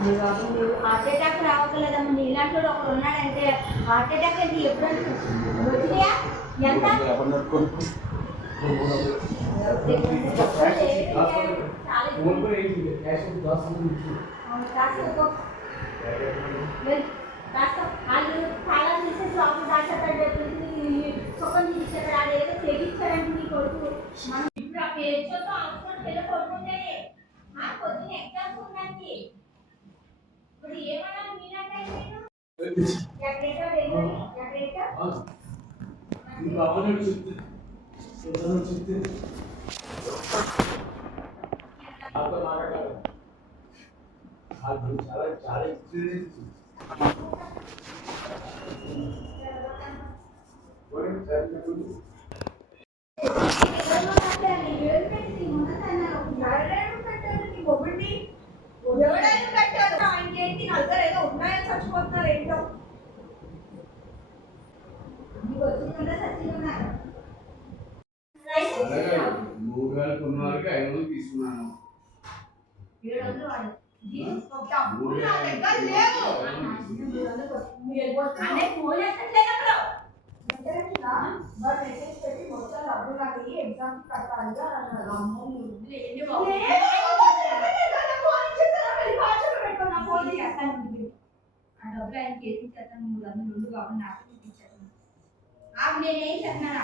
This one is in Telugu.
బాబు నువ్వు హార్ట్ అటాక్ రావట్లేదమ్మా. నీలాంటి వాడు ఒకడు ఉన్నాడంటే హార్ట్ అటాక్ అంటే ఎప్పుడంటే వచ్చినాయా ఎంత వాళ్ళు చాలా తీసే షాపు దాచేస్తాడు సుఖం తీసేస్తాడు. అదేదో తెగిస్తారంటే నీ కొడుకు మనం ఇప్పుడు ఆ పేరుతో హాస్పిటల్ వెళ్ళి కొడుకుంటే పొద్దున్న ఎగ్జామ్స్ ఉందండి. ఇప్పుడు ఏమన్నా మీనంటే చాలా ఎక్స్పీరియన్స్ ఆయనకేంటి నలుగురు ఏదో ఉన్నాయని చచ్చిపోతున్నారు ఏంటో. నీకు వచ్చిందంటే చచ్చిపోతున్నారు. 3000 కొన్న వాళ్ళకి 500 తీసుకున్నాను. 700 వాడు డబ్బులు నా దగ్గర లేవు. అనే ఫోన్ ఎత్తట్లేదు అప్పుడు. మెసేజ్ పెట్టి మొత్తం డబ్బులు నాకు ఎగ్జామ్ కట్టాలి అన్నారు. అమ్మో ఏంటి బాబు ఆ డబ్బులు ఆయన చేసి చేస్తాను. 300 బాబు నాకు ఇచ్చేస్తాను. నేనేం చేస్తున్నాను